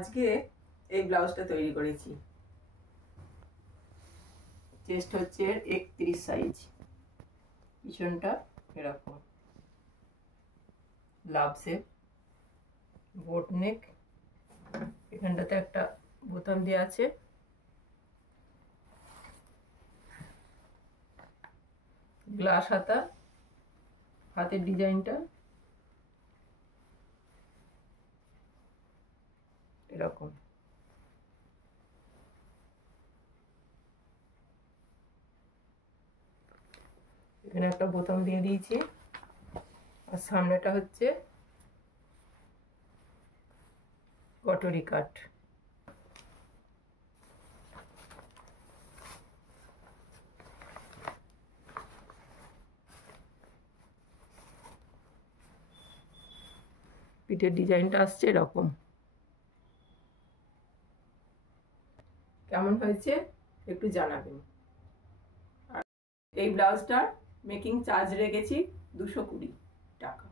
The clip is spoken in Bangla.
আজকে এই ব্লাউজটা তৈরি করেছি। চেস্ট হচ্ছে 31 সাইজ, পিছনটা এরকম লাভ শেপ, বোট নেক, এখানটাতে একটা বোতাম দেওয়া আছে, গ্লাস হাতা, হাতের ডিজাইনটা এরকম। এখানে একটা বোতাম দিয়ে দিয়েছি, আর সামনেটা হচ্ছে কটরি কাট। পিঠের ডিজাইনটা আসছে এরকম। কেমন হয়েছে একটু জানাবেন। এই ব্লাউজটার মেকিং চার্জ রেখেছি 220 টাকা।